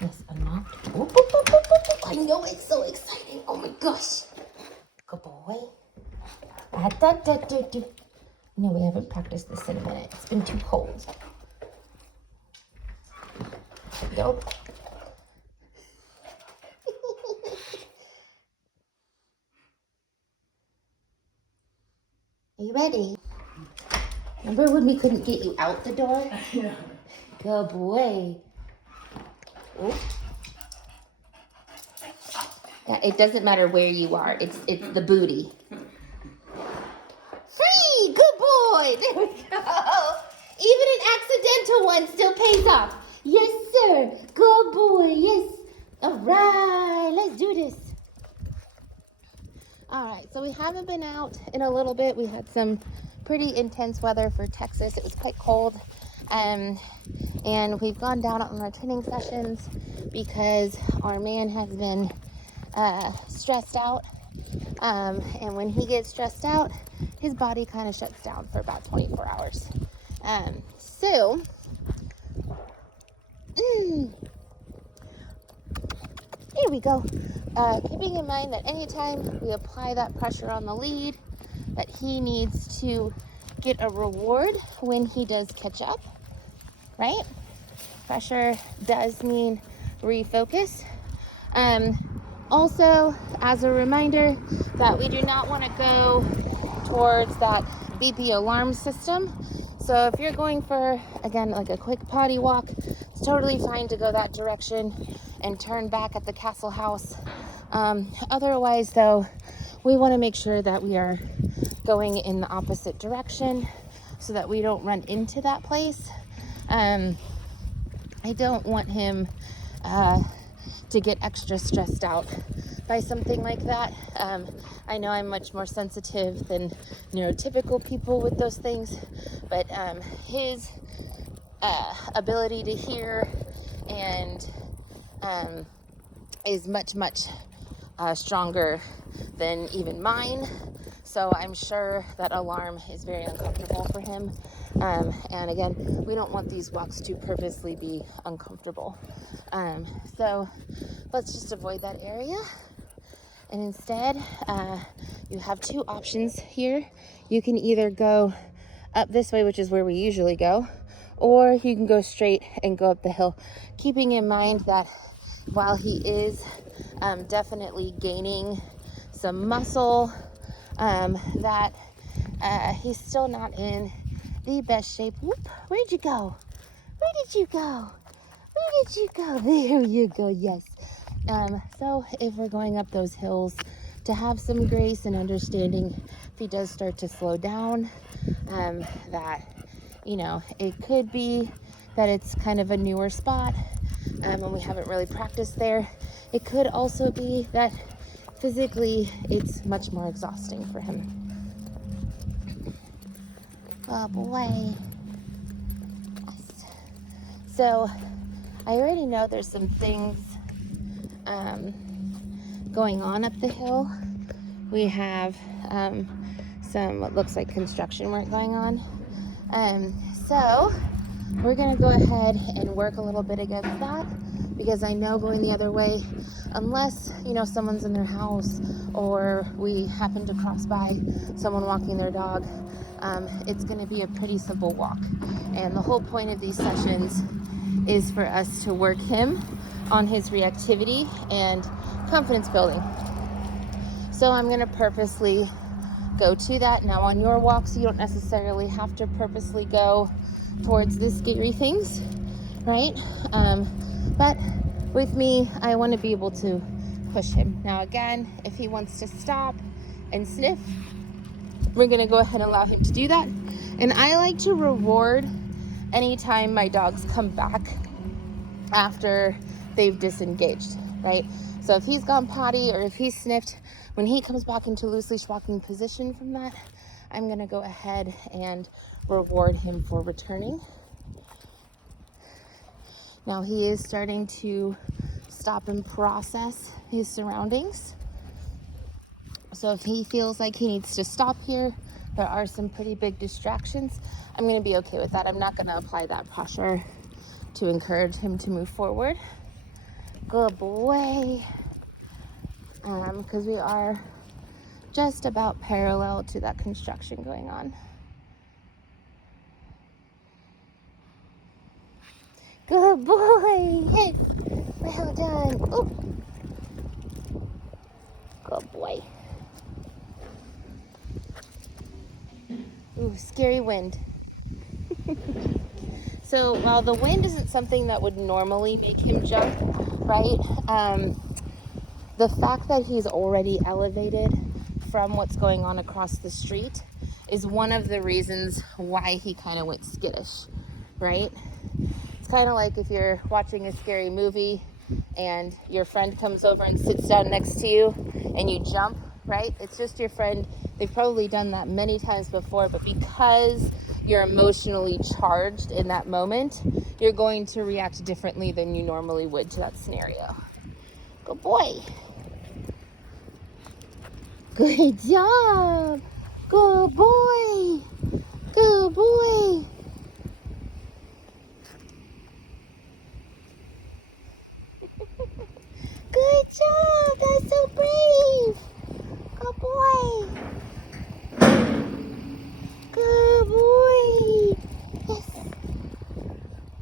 Yes, unlocked. Oop, oop, oop, oop, oop, oop. I know, it's so exciting. Oh my gosh. Good boy. Ah, da, da, da, da. No, we haven't practiced this in a minute. It's been too cold. Nope. Are you ready? Remember when we couldn't get you out the door? Yeah. Good boy. Oop. Yeah, it doesn't matter where you are. It's the booty. Free! Good boy! There we go. Even an accidental one still pays off. Yes, sir. Good boy. Yes. All right. Let's do this. All right. So we haven't been out in a little bit. We had some pretty intense weather for Texas. It was quite cold. And we've gone down on our training sessions because our man has been stressed out. And when he gets stressed out, his body kind of shuts down for about 24 hours. So, here we go. Keeping in mind that anytime we apply that pressure on the lead, that he needs to get a reward when he does catch up, right? Pressure does mean refocus. Also, as a reminder that we do not want to go towards that BP alarm system. So if you're going for, again, like a quick potty walk, it's totally fine to go that direction and turn back at the castle house. Otherwise, though, we want to make sure that we are going in the opposite direction so that we don't run into that place. I don't want him to get extra stressed out by something like that. I know I'm much more sensitive than neurotypical people with those things, but his ability to hear and is much stronger than even mine. So I'm sure that alarm is very uncomfortable for him. And again, we don't want these walks to purposely be uncomfortable. So let's just avoid that area. And instead, you have two options here. You can either go up this way, which is where we usually go, or you can go straight and go up the hill, keeping in mind that while he is definitely gaining some muscle, that he's still not in the best shape. Whoop, where'd you go? Where did you go? Where did you go? There you go, yes. So if we're going up those hills, to have some grace and understanding if he does start to slow down, that, it could be that it's kind of a newer spot and we haven't really practiced there. It could also be that physically it's much more exhausting for him. Oh boy. Yes. So I already know there's some things going on up the hill. We have some what looks like construction work going on. So we're gonna go ahead and work a little bit against that, because I know going the other way, unless someone's in their house or we happen to cross by someone walking their dog, it's going to be a pretty simple walk. And the whole point of these sessions is for us to work him on his reactivity and confidence building. So I'm going to purposely go to that. Now on your walks, you don't necessarily have to purposely go towards the scary things, right? But with me, I want to be able to push him. Now again, if he wants to stop and sniff, we're going to go ahead and allow him to do that. And I like to reward anytime my dogs come back after they've disengaged, right? So if he's gone potty or if he's sniffed, when he comes back into loose leash walking position from that, I'm going to go ahead and reward him for returning. Now he is starting to stop and process his surroundings. So if he feels like he needs to stop here, there are some pretty big distractions, I'm going to be okay with that. I'm not going to apply that pressure to encourage him to move forward. Good boy. Because we are just about parallel to that construction going on. Good boy. Hey, well done. Oh, good boy. Ooh, scary wind. So while the wind isn't something that would normally make him jump, right? The fact that he's already elevated from what's going on across the street is one of the reasons why he kind of went skittish, right? It's kind of like if you're watching a scary movie and your friend comes over and sits down next to you and you jump, right? It's just your friend. They've probably done that many times before, but because you're emotionally charged in that moment, you're going to react differently than you normally would to that scenario. Good boy. Good job. Good boy. Good boy. Good job. That's so brave. Good boy. Good boy. Yes.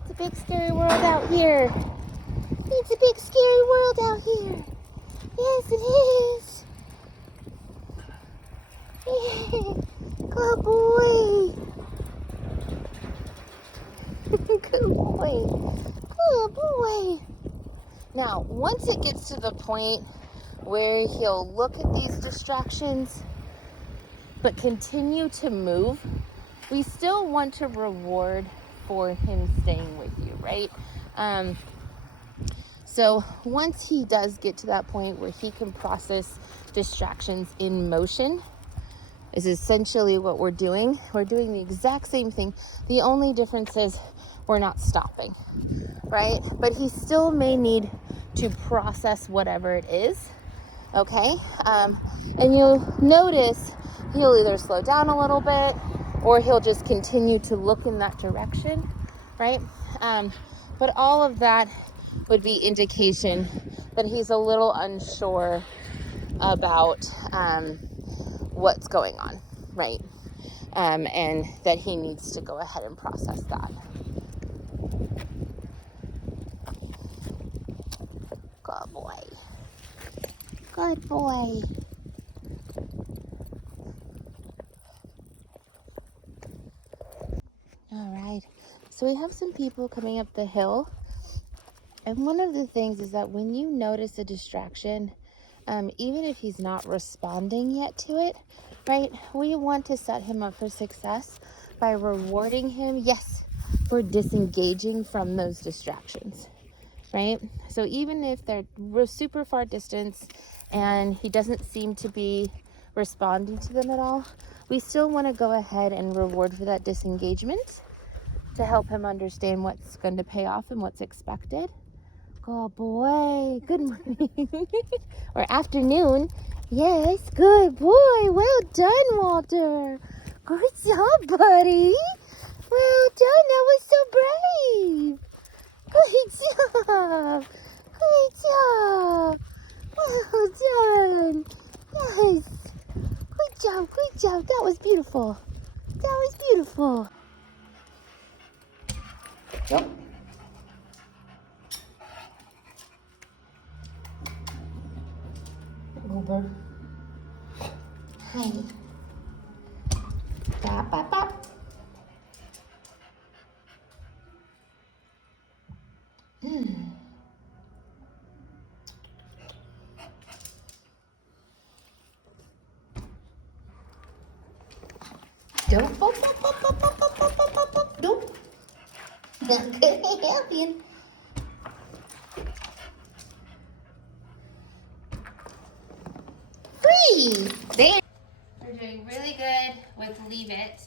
It's a big scary world out here. It's a big scary world out here. Yes, it is. Good boy. Good boy. Good boy. Now, once it gets to the point where he'll look at these distractions but continue to move, we still want to reward for him staying with you, right? So once he does get to that point where he can process distractions in motion, is essentially what we're doing. We're doing the exact same thing. The only difference is we're not stopping, right? But he still may need to process whatever it is, okay? And you'll notice he'll either slow down a little bit or he'll just continue to look in that direction, right? But all of that would be indication that he's a little unsure about what's going on, right? And that he needs to go ahead and process that. Good boy. Good boy. All right. So we have some people coming up the hill. And one of the things is that when you notice a distraction, even if he's not responding yet to it, right, we want to set him up for success by rewarding him, yes, for disengaging from those distractions, right? So even if they're super far distance and he doesn't seem to be responding to them at all, we still want to go ahead and reward for that disengagement to help him understand what's going to pay off and what's expected. Good boy. Good morning. Or afternoon. Yes, good boy. Well done, Walter. Good job, buddy. Well done. That was so brave. Good job. Good job. Well done. Yes. Good job. Good job. That was beautiful. That was beautiful. Yep. Over. Hi. Bop, bop, bop. Don't. Bop, bop, bop, bop, bop, bop, bop, bop, bop. Nope. Not gonna help you. Free. There. We're doing really good with Leave It.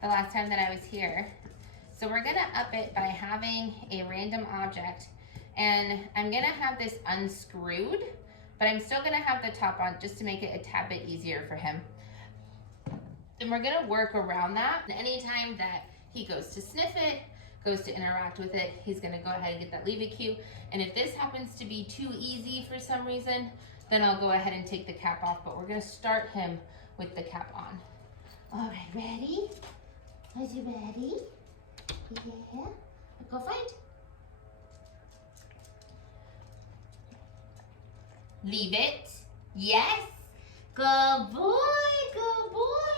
The last time that I was here. So we're gonna up it by having a random object, and I'm gonna have this unscrewed, but I'm still gonna have the top on just to make it a tad bit easier for him. And we're gonna work around that. And anytime that he goes to sniff it, goes to interact with it, he's gonna go ahead and get that leave it cue. And if this happens to be too easy for some reason, then I'll go ahead and take the cap off, but we're gonna start him with the cap on. All right, ready? Are you ready? Yeah, go fight. Leave it, yes. Good boy, good boy.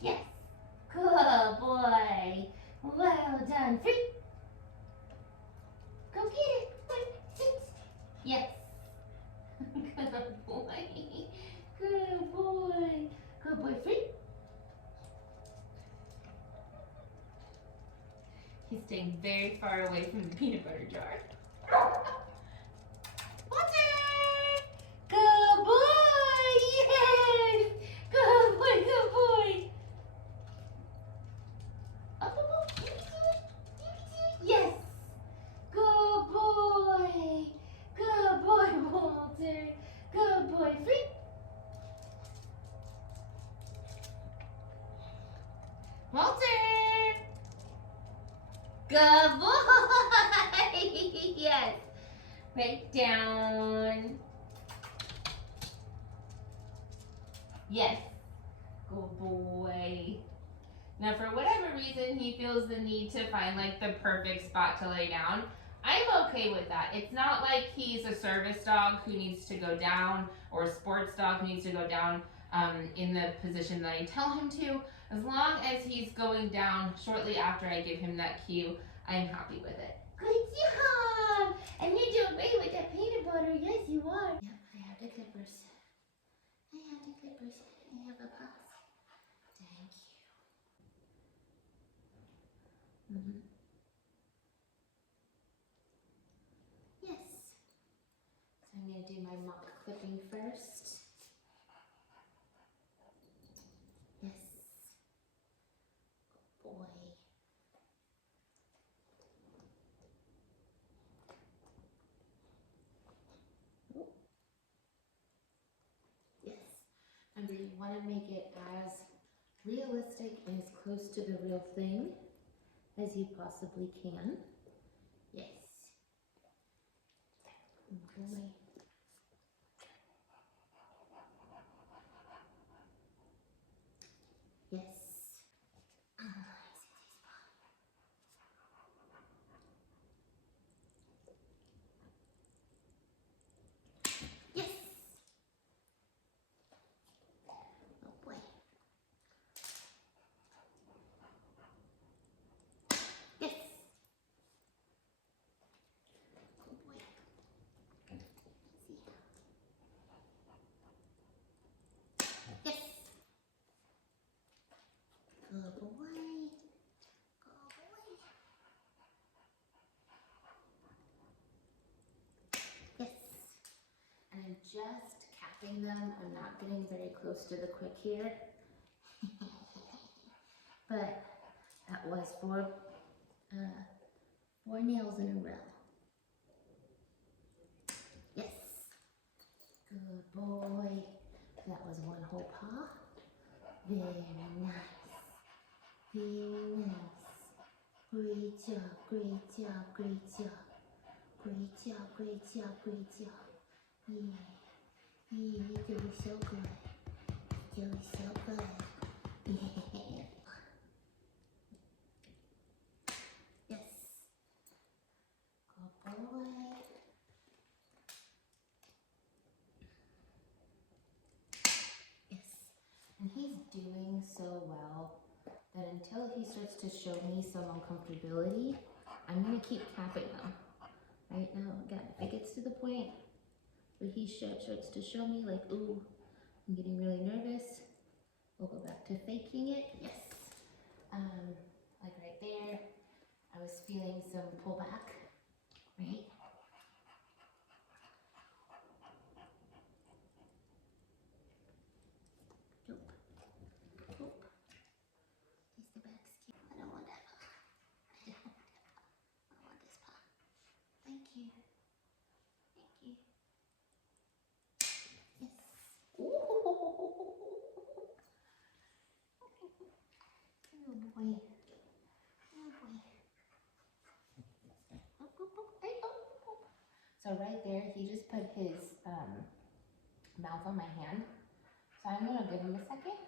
Yes, good boy. Well done, free. Go get it, sit. Yes. Good boy, good boy. Good boy, free. He's staying very far away from the peanut butter jar. Good boy, yes. Good boy, good boy. Up, up, up. Yes. Good boy. Good boy, Walter. Good boy, free. Walter. Good boy. Yes. Right down. Yes. Good boy. Now, for whatever reason, he feels the need to find like the perfect spot to lay down. I'm okay with that. It's not like he's a service dog who needs to go down or a sports dog who needs to go down in the position that I tell him to. As long as he's going down shortly after I give him that cue, I'm happy with it. Good job! And you're doing great with that peanut butter. Yes, you are. Yep, I have the clippers. I have the clippers. I have a pass. Thank you. Mm-hmm. Yes. So I'm going to do my mock clipping first. Yes. Good boy. Yes. Remember, you want to make it as realistic and as close to the real thing as you possibly can. Yes. Good boy. Yes. Yes. Oh boy. Yes. Good boy. See. Yes. Good boy. Good boy. Yes. And I'm just capping them. I'm not getting very close to the quick here. But that was four nails in a row. Yes. Good boy. That was one whole paw. Very nice. Very nice. Great job, great job, great job. Great job, great job, great job. Yeah. Yeah, you're doing so good. You're doing so good. Yeah. Yes. Good boy. Yes. And he's doing so well that until he starts to show me some uncomfortability, I'm going to keep capping him. Right now, again, if it gets to the point where he starts to show me like, ooh, I'm getting really nervous, we'll go back to faking it. Yes. Like right there, I was feeling some pullback, right? Nope. Nope. Is the back skin? I don't want that paw. I don't want that paw. I want this paw. Thank you. Thank you. Yes. Ooh. So right there, he just put his mouth on my hand. So I'm gonna give him a second.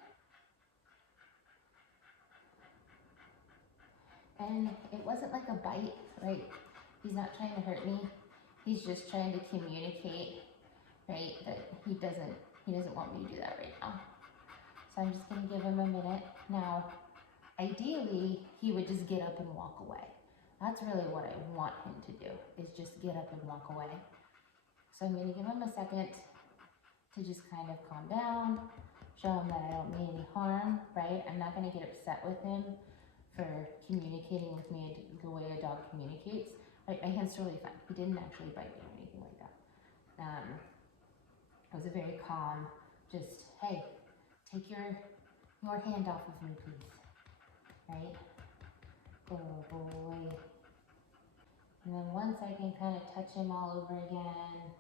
And it wasn't like a bite, right? He's not trying to hurt me. He's just trying to communicate, right? That he doesn't want me to do that right now. So I'm just gonna give him a minute. Now, ideally, he would just get up and walk away. That's really what I want him to do, is just get up and walk away. So I'm gonna give him a second to just kind of calm down, show him that I don't mean any harm, right? I'm not gonna get upset with him for communicating with me the way a dog communicates. My hand's totally fine. He didn't actually bite me or anything like that. It was a very calm, just, hey, take your hand off of me, please, right? Oh boy. And then once I can kind of touch him all over again,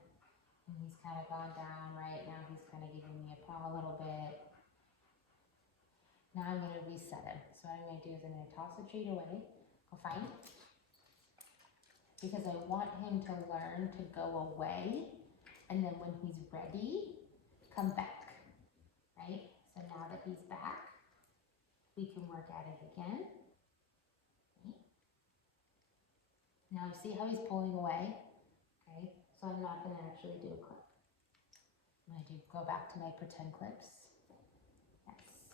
and he's kind of gone down, right? Now he's kind of giving me a paw a little bit. Now I'm going to reset him. So what I'm going to do is I'm going to toss the treat away, go find it, because I want him to learn to go away, and then when he's ready, come back, right? So now that he's back, we can work at it again. Now you see how he's pulling away, okay? So I'm not gonna actually do a clip. I'm gonna go back to my pretend clips. Yes.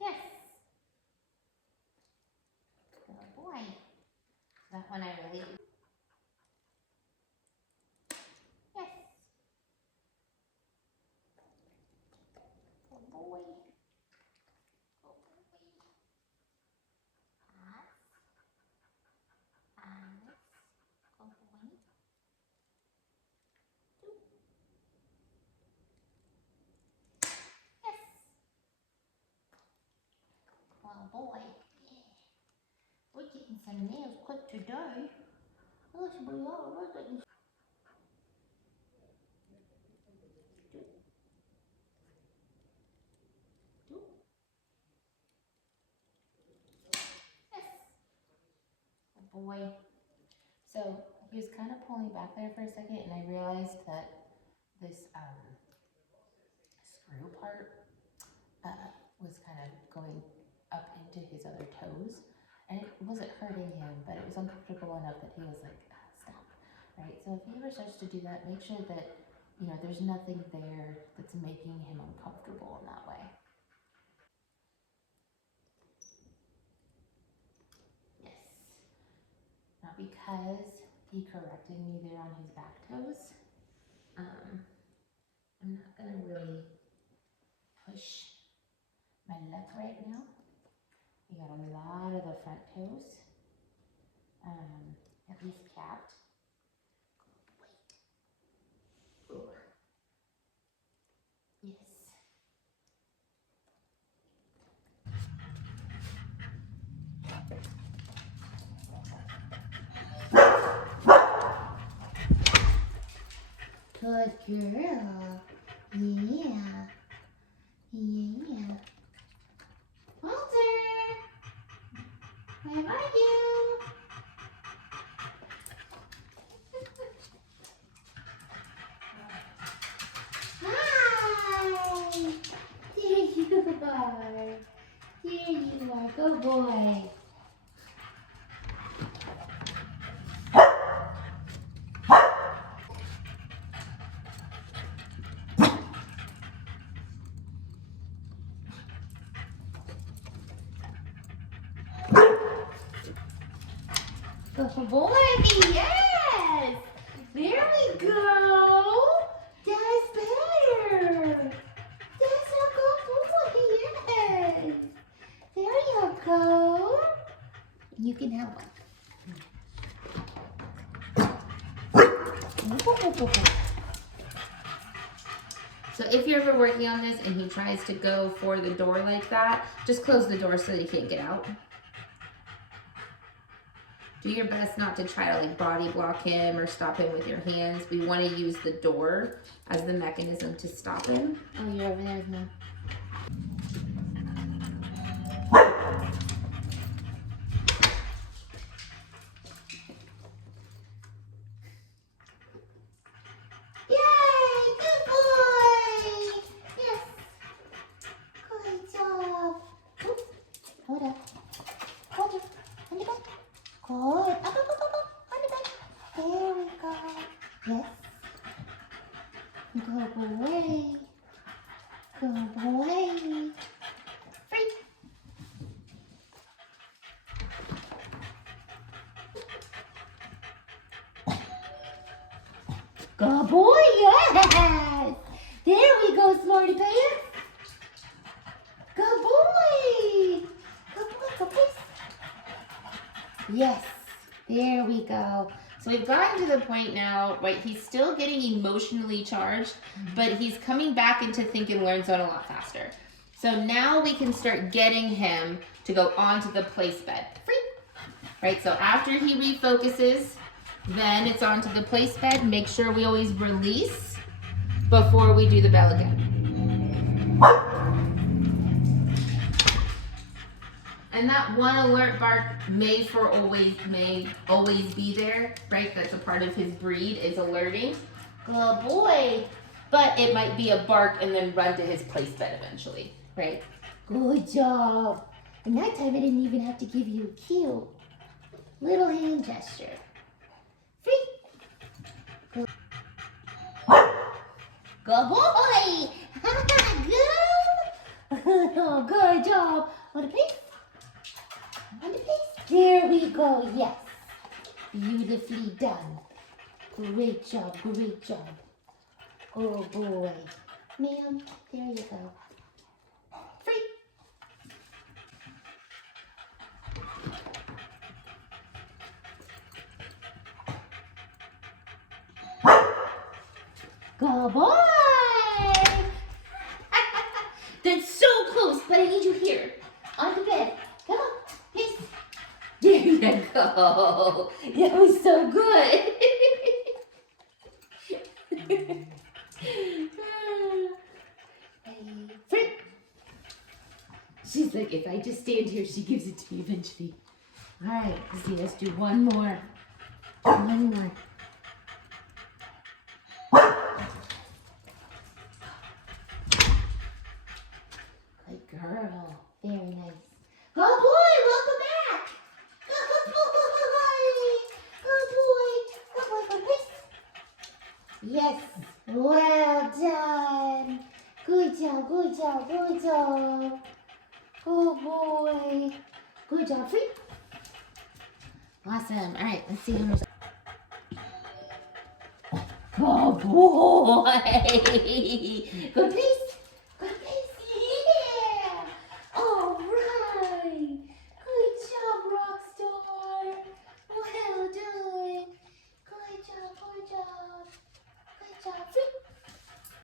Yes. Good boy. That one I really. Yes. Good boy. Good boy. Alice. Good boy. Yes. Well, boy. Yeah. We're getting some nails quick today. Oh, we are. We're getting. Boy. So he was kind of pulling back there for a second, and I realized that this screw part was kind of going up into his other toes, and it wasn't hurting him, but it was uncomfortable enough that he was like, stop, right? So if he ever starts to do that, make sure that, you know, there's nothing there that's making him uncomfortable in that way. Now, because he corrected me there on his back toes, I'm not gonna really push my luck right now. We got a lot of the front toes, at least capped. Wait. Ooh. Yes. Good girl. Yeah. Yeah. Walter! Where are you? Hi! There you are. There you are. Good boy. Good boy, yes! There we go! That's better! That's a good boy, yes! There you go! You can have one. So if you're ever working on this and he tries to go for the door like that, just close the door so that he can't get out. do your best not to try to like body block him or stop him with your hands. We want to use the door as the mechanism to stop him. Oh, you're over there, Mom. Good boy, yes! There we go, Smarty Pants. Good boy. Good boy, good boy. Yes, there we go. So we've gotten to the point now, right, he's still getting emotionally charged, but he's coming back into think and learn zone a lot faster. So now we can start getting him to go onto the place bed. Free. Right, so after he refocuses, then it's onto the place bed. Make sure we always release before we do the bell again. And that one alert bark may always be there, right? That's a part of his breed, is alerting. Good boy. But it might be a bark and then run to his place bed eventually, right? Good job. And that time I didn't even have to give you a cue. Little hand gesture. Free. Good, good boy. Good. Oh, good job. Want a piece? Want a piece? There we go. Yes. Beautifully done. Great job. Great job. Oh boy. Ma'am, there you go. Free. Good boy! That's so close, but I need you here. On the bed. Come on. Yes. There you go. That was so good. Free. She's like, if I just stand here, she gives it to me eventually. All right, let's see. Let's do one more. One more. Good girl. Very nice. Good boy, welcome back. Good boy. Good boy. Good boy. Yes. Well done. Good job. Good job. Good job. Good boy. Good job, Free. Awesome. All right, let's see how much. Good boy. Good place.